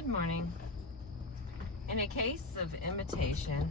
Good morning. In a case of imitation,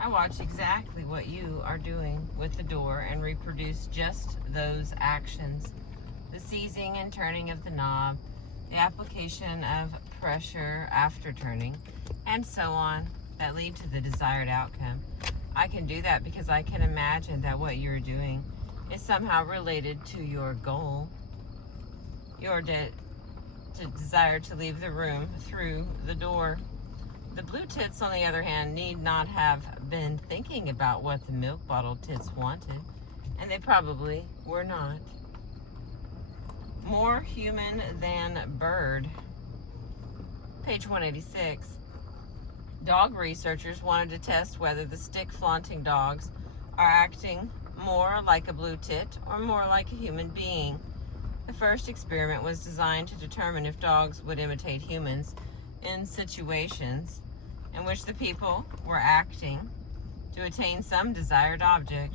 I watch exactly what you are doing with the door and reproduce just those actions. The seizing and turning of the knob, the application of pressure after turning, and so on, that lead to the desired outcome. I can do that because I can imagine that what you're doing is somehow related to your goal, your desire to leave the room through the door. The blue tits, on the other hand, need not have been thinking about what the milk bottle tits wanted, and they probably were not. More human than bird. Page 186. Dog researchers wanted to test whether the stick-flaunting dogs are acting more like a blue tit or more like a human being. The first experiment was designed to determine if dogs would imitate humans in situations in which the people were acting to attain some desired object.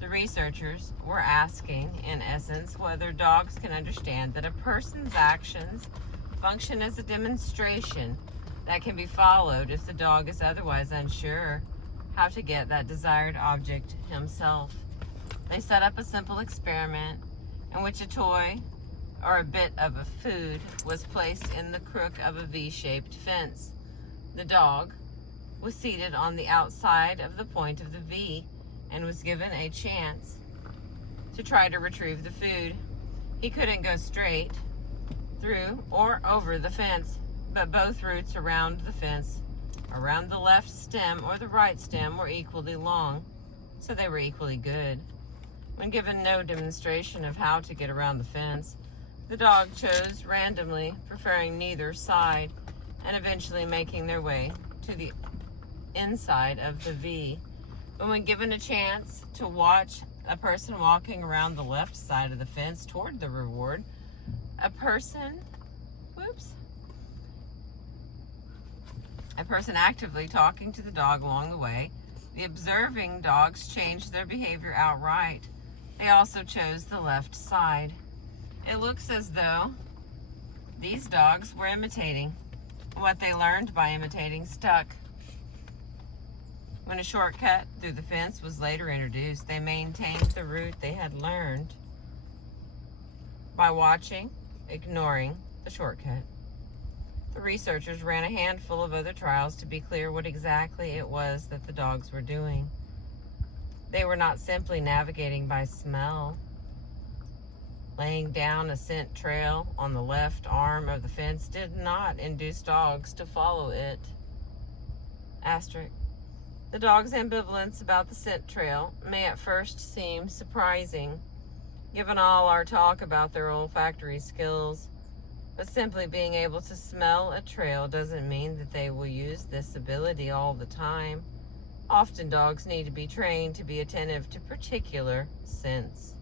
The researchers were asking, in essence, whether dogs can understand that a person's actions function as a demonstration that can be followed if the dog is otherwise unsure how to get that desired object himself. They set up a simple experiment in which a toy or a bit of a food was placed in the crook of a V-shaped fence. The dog was seated on the outside of the point of the V and was given a chance to try to retrieve the food. He couldn't go straight through or over the fence, but both routes around the fence, around the left stem or the right stem, were equally long, so they were equally good. When given no demonstration of how to get around the fence, the dog chose randomly, preferring neither side, and eventually making their way to the inside of the V. But when given a chance to watch a person walking around the left side of the fence toward the reward, a person actively talking to the dog along the way, the observing dogs changed their behavior outright. They also chose the left side. It looks as though these dogs were imitating. What they learned by imitating stuck. When a shortcut through the fence was later introduced, they maintained the route they had learned by watching, ignoring the shortcut. The researchers ran a handful of other trials to be clear what exactly it was that the dogs were doing. They were not simply navigating by smell. Laying down a scent trail on the left arm of the fence did not induce dogs to follow it. Asterisk. The dog's ambivalence about the scent trail may at first seem surprising, given all our talk about their olfactory skills, but simply being able to smell a trail doesn't mean that they will use this ability all the time. Often dogs need to be trained to be attentive to particular scents.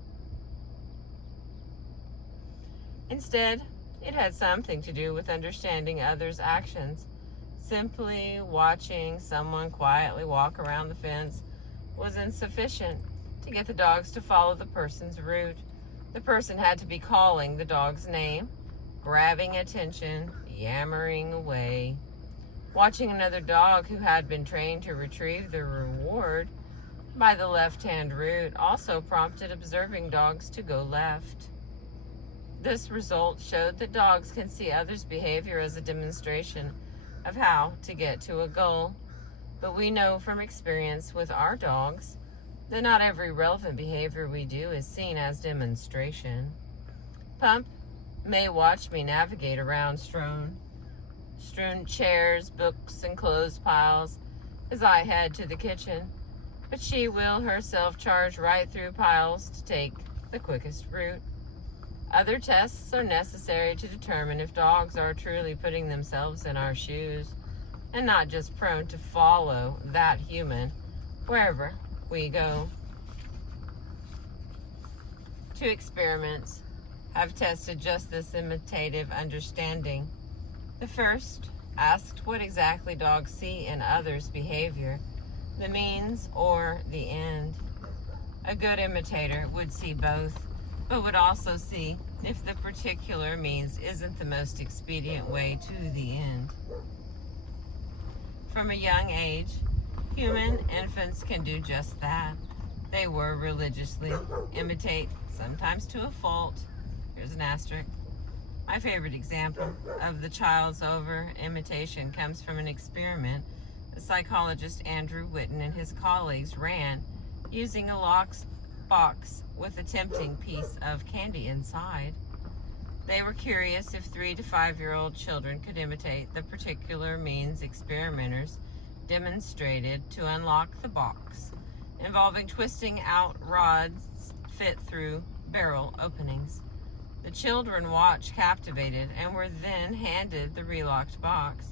Instead, it had something to do with understanding others' actions. Simply watching someone quietly walk around the fence was insufficient to get the dogs to follow the person's route. The person had to be calling the dog's name, grabbing attention, yammering away. Watching another dog who had been trained to retrieve the reward by the left-hand route also prompted observing dogs to go left. This result showed that dogs can see others' behavior as a demonstration of how to get to a goal. But we know from experience with our dogs that not every relevant behavior we do is seen as demonstration. Pump may watch me navigate around strewn chairs, books, and clothes piles as I head to the kitchen, but she will herself charge right through piles to take the quickest route. Other tests are necessary to determine if dogs are truly putting themselves in our shoes and not just prone to follow that human wherever we go. 2 experiments have tested just this imitative understanding. The first asked what exactly dogs see in others' behavior, the means or the end. A good imitator would see both. but would also see if the particular means isn't the most expedient way to the end. From a young age, human infants can do just that. They were religiously imitate, sometimes to a fault. Here's an asterisk. My favorite example of the child's over imitation comes from an experiment the psychologist Andrew Whitten and his colleagues ran using a locked box with a tempting piece of candy inside. They were curious if 3 to 5-year-old children could imitate the particular means experimenters demonstrated to unlock the box, involving twisting out rods fit through barrel openings. The children watched captivated and were then handed the relocked box.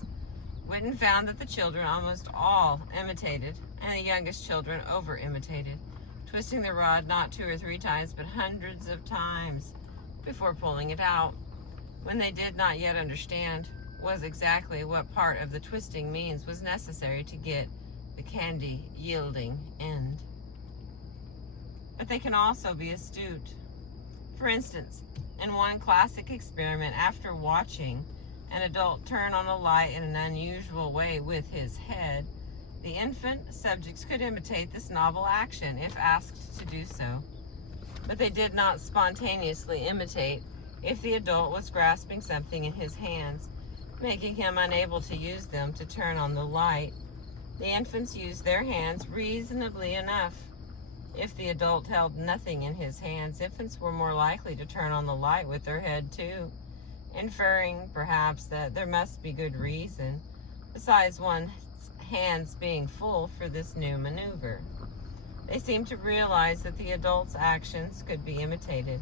Whitten found that the children almost all imitated, and the youngest children over-imitated, twisting the rod not 2 or 3 times, but hundreds of times before pulling it out. When they did not yet understand was exactly what part of the twisting means was necessary to get the candy-yielding end. But they can also be astute. For instance, in one classic experiment, after watching an adult turn on a light in an unusual way with his head, the infant subjects could imitate this novel action if asked to do so. But they did not spontaneously imitate if the adult was grasping something in his hands, making him unable to use them to turn on the light. The infants used their hands reasonably enough. If the adult held nothing in his hands, infants were more likely to turn on the light with their head too, inferring perhaps that there must be good reason, besides one's hands being full, for this new maneuver. They seemed to realize that the adult's actions could be imitated,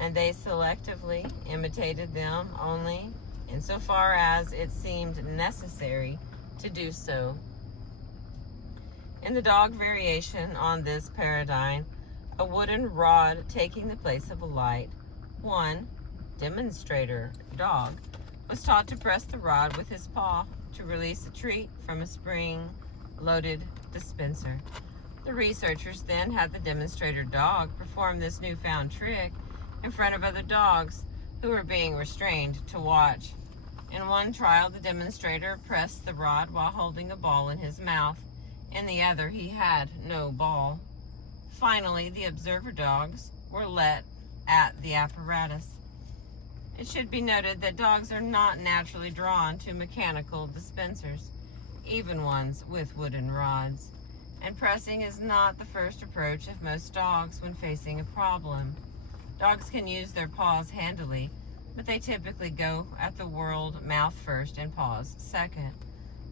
and they selectively imitated them only insofar as it seemed necessary to do so. In the dog variation on this paradigm, a wooden rod taking the place of a light, one demonstrator dog was taught to press the rod with his paw to release a treat from a spring-loaded dispenser. The researchers then had the demonstrator dog perform this newfound trick in front of other dogs who were being restrained to watch. In one trial, the demonstrator pressed the rod while holding a ball in his mouth. In the other, he had no ball. Finally, the observer dogs were let at the apparatus. It should be noted that dogs are not naturally drawn to mechanical dispensers, even ones with wooden rods. And pressing is not the first approach of most dogs when facing a problem. Dogs can use their paws handily, but they typically go at the world mouth first and paws second.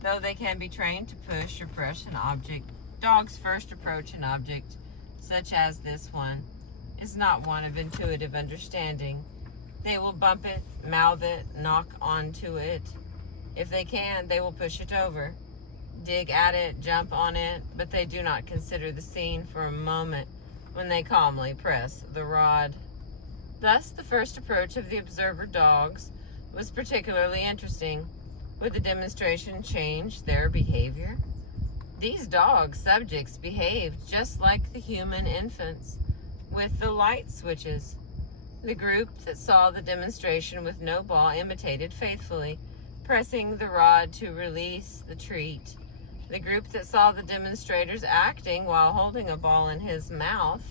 Though they can be trained to push or press an object, dogs first approach an object, such as this one, is not one of intuitive understanding. They will bump it, mouth it, knock onto it. If they can, they will push it over, dig at it, jump on it, but they do not consider the scene for a moment when they calmly press the rod. Thus, the first approach of the observer dogs was particularly interesting. Would the demonstration change their behavior? These dog subjects behaved just like the human infants, with the light switches. The group that saw the demonstration with no ball imitated faithfully, pressing the rod to release the treat. The group that saw the demonstrators acting while holding a ball in his mouth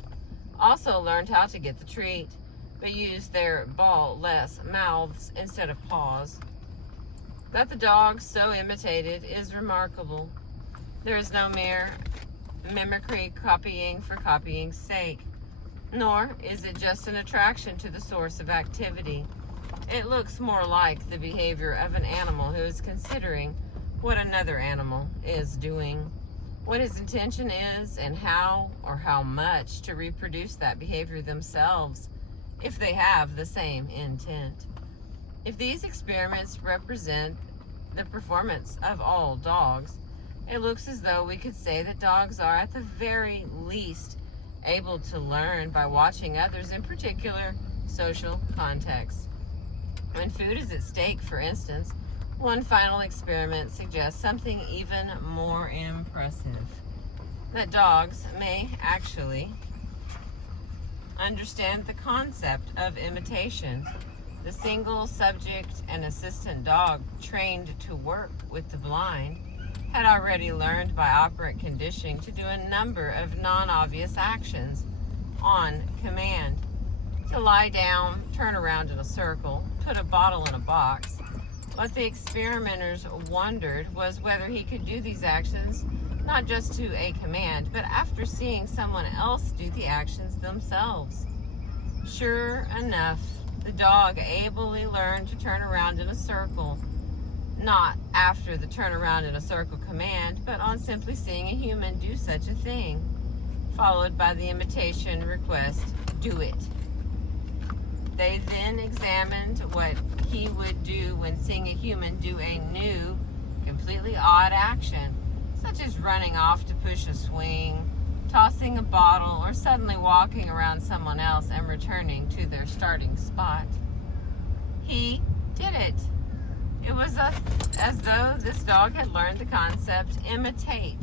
also learned how to get the treat, but used their ball-less mouths instead of paws. That the dogs so imitated is remarkable. There is no mere mimicry copying for copying's sake, nor is it just an attraction to the source of activity. It looks more like the behavior of an animal who is considering what another animal is doing, what his intention is, and how or how much to reproduce that behavior themselves, if they have the same intent. If these experiments represent the performance of all dogs, it looks as though we could say that dogs are at the very least able to learn by watching others, in particular social contexts. When food is at stake, for instance, one final experiment suggests something even more impressive, that dogs may actually understand the concept of imitation. The single subject and assistant dog trained to work with the blind had already learned by operant conditioning to do a number of non-obvious actions on command. To lie down, turn around in a circle, put a bottle in a box. What the experimenters wondered was whether he could do these actions not just to a command, but after seeing someone else do the actions themselves. Sure enough, the dog ably learned to turn around in a circle, not after the turn around in a circle command, but on simply seeing a human do such a thing, followed by the imitation request, do it. They then examined what he would do when seeing a human do a new, completely odd action, such as running off to push a swing, tossing a bottle, or suddenly walking around someone else and returning to their starting spot. He did it. It was as though this dog had learned the concept imitate,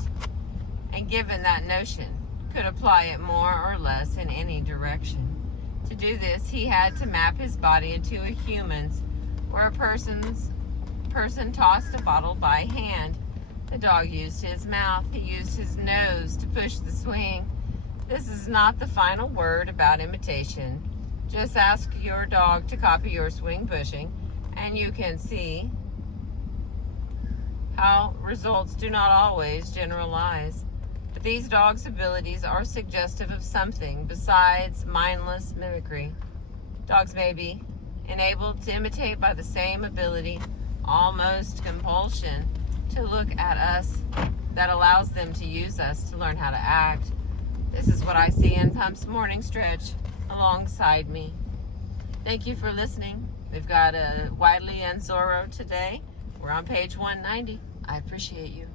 and given that notion, could apply it more or less in any direction. To do this, he had to map his body into a human's, where a person tossed a bottle by hand. The dog used his mouth. He used his nose to push the swing. This is not the final word about imitation. Just ask your dog to copy your swing pushing, and you can see how results do not always generalize. But these dogs' abilities are suggestive of something besides mindless mimicry. Dogs may be enabled to imitate by the same ability, almost compulsion, to look at us that allows them to use us to learn how to act. This is what I see in Pump's Morning Stretch alongside me. Thank you for listening. We've got Wiley and Zorro today. We're on page 190. I appreciate you.